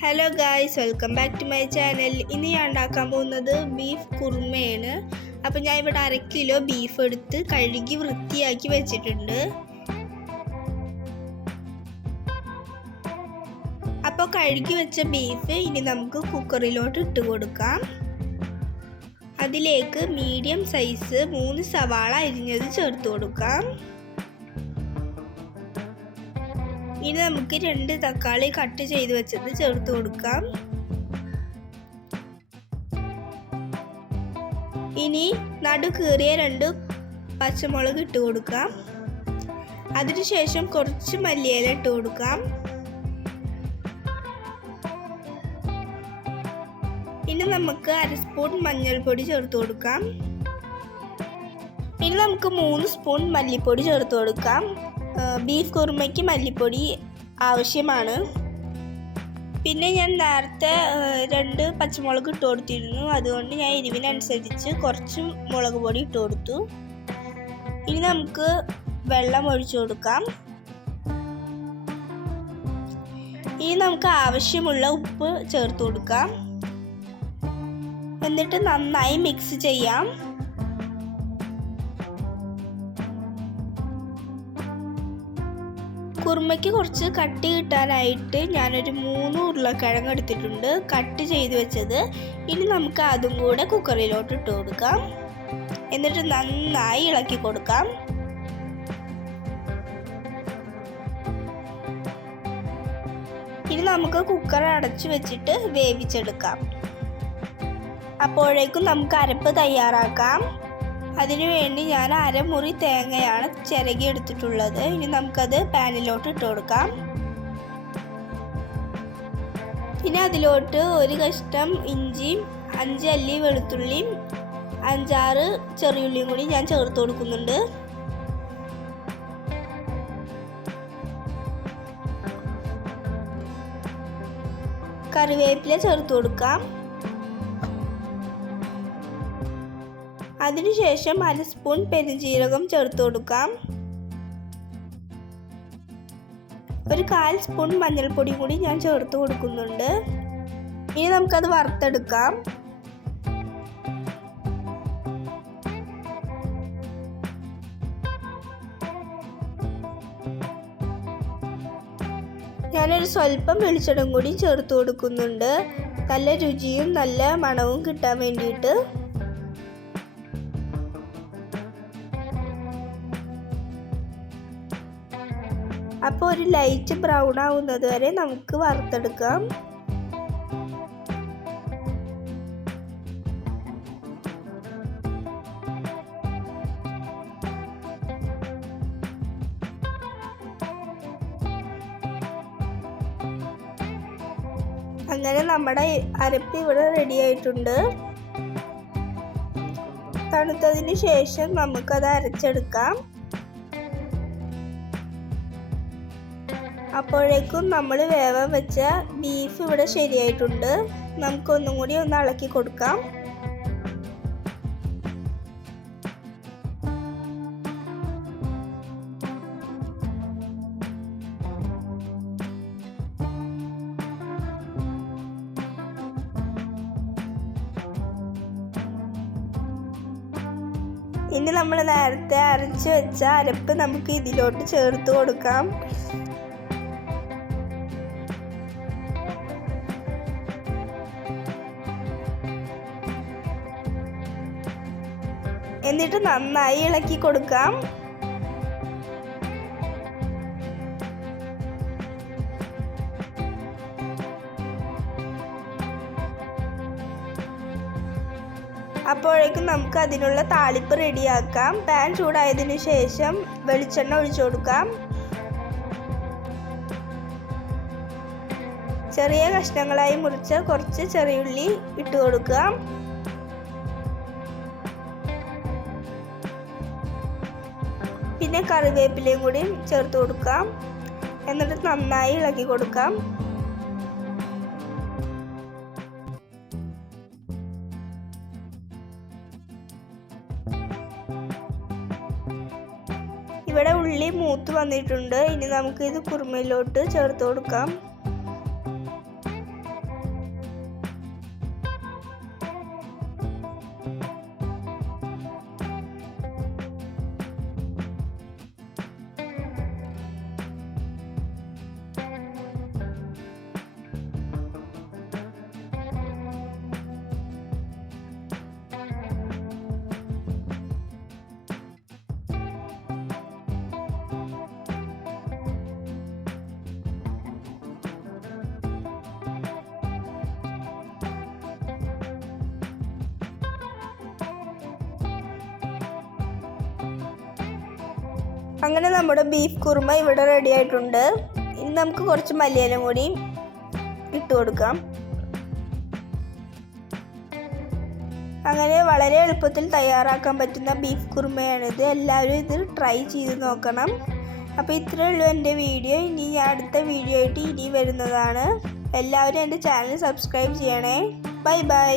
Hello guys welcome back to my channel ഇന്ന് ഞാൻ ഉണ്ടാക്കാൻ പോകുന്നത് ബീഫ് കുറുമയാണ്. അപ്പോൾ ഞാൻ ഇവിടെ അര കിലോ ബീഫ് എടുത്ത് കഴുകി വൃത്തിയാക്കി വെച്ചിട്ടുണ്ട്. അപ്പോൾ കഴുകി വെച്ച ബീഫ് ഇനി നമുക്ക് കുക്കറിലോട്ട് ഇട്ട് കൊടുക്കാം. അതിലേക്ക് മീഡിയം സൈസ് മൂന്ന് സവാള അരിഞ്ഞത് ചേർത്ത് കൊടുക്കാം. ഇനി നമുക്ക് രണ്ട് തക്കാളി കട്ട് ചെയ്ത് വെച്ചത് ചേർത്ത് കൊടുക്കാം. ഇനി നടു കീറിയ രണ്ട് പച്ചമുളക് ഇട്ട് കൊടുക്കാം. അതിനുശേഷം കുറച്ച് മല്ലിയില ഇട്ട് കൊടുക്കാം. ഇനി നമുക്ക് അര സ്പൂൺ മഞ്ഞൾപ്പൊടി ചേർത്ത് കൊടുക്കാം. ഇനി നമുക്ക് മൂന്ന് സ്പൂൺ മല്ലിപ്പൊടി ചേർത്ത് കൊടുക്കാം. ബീഫ് കുറുമയ്ക്ക് മല്ലിപ്പൊടി ആവശ്യമാണ്. പിന്നെ ഞാൻ നേരത്തെ രണ്ട് പച്ചമുളക് ഇട്ട് കൊടുത്തിരുന്നു. അതുകൊണ്ട് ഞാൻ എരിവിനനുസരിച്ച് കുറച്ച് മുളക് പൊടി ഇട്ട് കൊടുത്തു. ഇനി നമുക്ക് വെള്ളം ഒഴിച്ചു കൊടുക്കാം. ഇനി നമുക്ക് ആവശ്യമുള്ള ഉപ്പ് ചേർത്ത് കൊടുക്കാം. എന്നിട്ട് നന്നായി മിക്സ് ചെയ്യാം. കുറുമയ്ക്ക് കുറച്ച് കട്ടി കിട്ടാനായിട്ട് ഞാനൊരു മൂന്ന് ഉരുളക്കിഴങ്ങ് എടുത്തിട്ടുണ്ട്. കട്ട് ചെയ്ത് വെച്ചത് ഇനി നമുക്ക് അതും കൂടെ കുക്കറിലോട്ട് ഇട്ട് കൊടുക്കാം. എന്നിട്ട് നന്നായി ഇളക്കി കൊടുക്കാം. ഇനി നമുക്ക് കുക്കർ അടച്ചു വെച്ചിട്ട് വേവിച്ചെടുക്കാം. അപ്പോഴേക്കും നമുക്ക് അരപ്പ് തയ്യാറാക്കാം. അതിനുവേണ്ടി ഞാൻ അരമുറി തേങ്ങയാണ് ചിരകി എടുത്തിട്ടുള്ളത് ഇനി നമുക്കത് പാനിലോട്ട് ഇട്ട് കൊടുക്കാം. പിന്നെ അതിലോട്ട് ഒരു കഷ്ടം ഇഞ്ചിയും അഞ്ച് അല്ലി വെളുത്തുള്ളിയും അഞ്ചാറ് ചെറിയുള്ളിയും കൂടി ഞാൻ ചേർത്ത് കൊടുക്കുന്നുണ്ട്. കറിവേപ്പില ചേർത്ത് കൊടുക്കാം. അതിനുശേഷം അര സ്പൂൺ പെരുംജീരകം ചേർത്ത് കൊടുക്കാം. ഒരു കാൽ സ്പൂൺ മഞ്ഞൾപ്പൊടി കൂടി ഞാൻ ചേർത്ത് കൊടുക്കുന്നുണ്ട്. ഇനി നമുക്കത് വറുത്തെടുക്കാം. ഞാനൊരു സ്വല്പം വെളിച്ചെണ്ണ കൂടി ചേർത്ത് കൊടുക്കുന്നുണ്ട്. നല്ല രുചിയും നല്ല മണവും കിട്ടാൻ വേണ്ടിയിട്ട്. അപ്പോൾ ഒരു ലൈറ്റ് ബ്രൗൺ ആവുന്നത് വരെ നമുക്ക് വറുത്തെടുക്കാം. അങ്ങനെ നമ്മുടെ അരപ്പ് ഇവിടെ റെഡി ആയിട്ടുണ്ട്. തണുത്തതിന് ശേഷം നമുക്കത് അരച്ചെടുക്കാം. അപ്പോഴേക്കും നമ്മൾ വേവാൻ വെച്ച ബീഫ് ഇവിടെ ശരിയായിട്ടുണ്ട്. നമുക്കൊന്നും കൂടി ഒന്ന് ഇളക്കി കൊടുക്കാം. ഇനി നമ്മൾ നേരത്തെ അരച്ച് വെച്ച അരപ്പ് നമുക്ക് ഇതിലോട്ട് ചേർത്ത് കൊടുക്കാം. എന്നിട്ട് നന്നായി ഇളക്കി കൊടുക്കാം. അപ്പോഴേക്കും നമുക്ക് അതിനുള്ള താളിപ്പ് റെഡിയാക്കാം. പാൻ ചൂടായതിനു ശേഷം വെളിച്ചെണ്ണ ഒഴിച്ചു കൊടുക്കാം. ചെറിയ കഷ്ണങ്ങളായി മുറിച്ച് കുറച്ച് ചെറിയുള്ളി ഇട്ട് കൊടുക്കാം. പിന്നെ കറിവേപ്പിലയും കൂടി ചേർത്ത് കൊടുക്കാം. എന്നിട്ട് നന്നായി ഇളക്കി കൊടുക്കാം. ഇവിടെ ഉള്ളി മൂത്ത് വന്നിട്ടുണ്ട്. ഇനി നമുക്ക് ഇത് കുറുമയിലോട്ട് ചേർത്ത് കൊടുക്കാം. അങ്ങനെ നമ്മുടെ ബീഫ് കുറുമ ഇവിടെ റെഡി ആയിട്ടുണ്ട്. ഇനി നമുക്ക് കുറച്ച് മല്ലിയിലും കൂടി ഇട്ട് കൊടുക്കാം. അങ്ങനെ വളരെ എളുപ്പത്തിൽ തയ്യാറാക്കാൻ പറ്റുന്ന ബീഫ് കുറുമയാണിത് എല്ലാവരും ഇത് ട്രൈ ചെയ്ത് നോക്കണം. അപ്പോൾ ഇത്രയേ ഉള്ളൂ എന്റെ വീഡിയോ ഇനി ഞാൻ അടുത്ത വീഡിയോ ആയിട്ട് ഇനി വരുന്നതാണ്. എല്ലാവരും എന്റെ ചാനൽ സബ്സ്ക്രൈബ് ചെയ്യണേ. Bye bye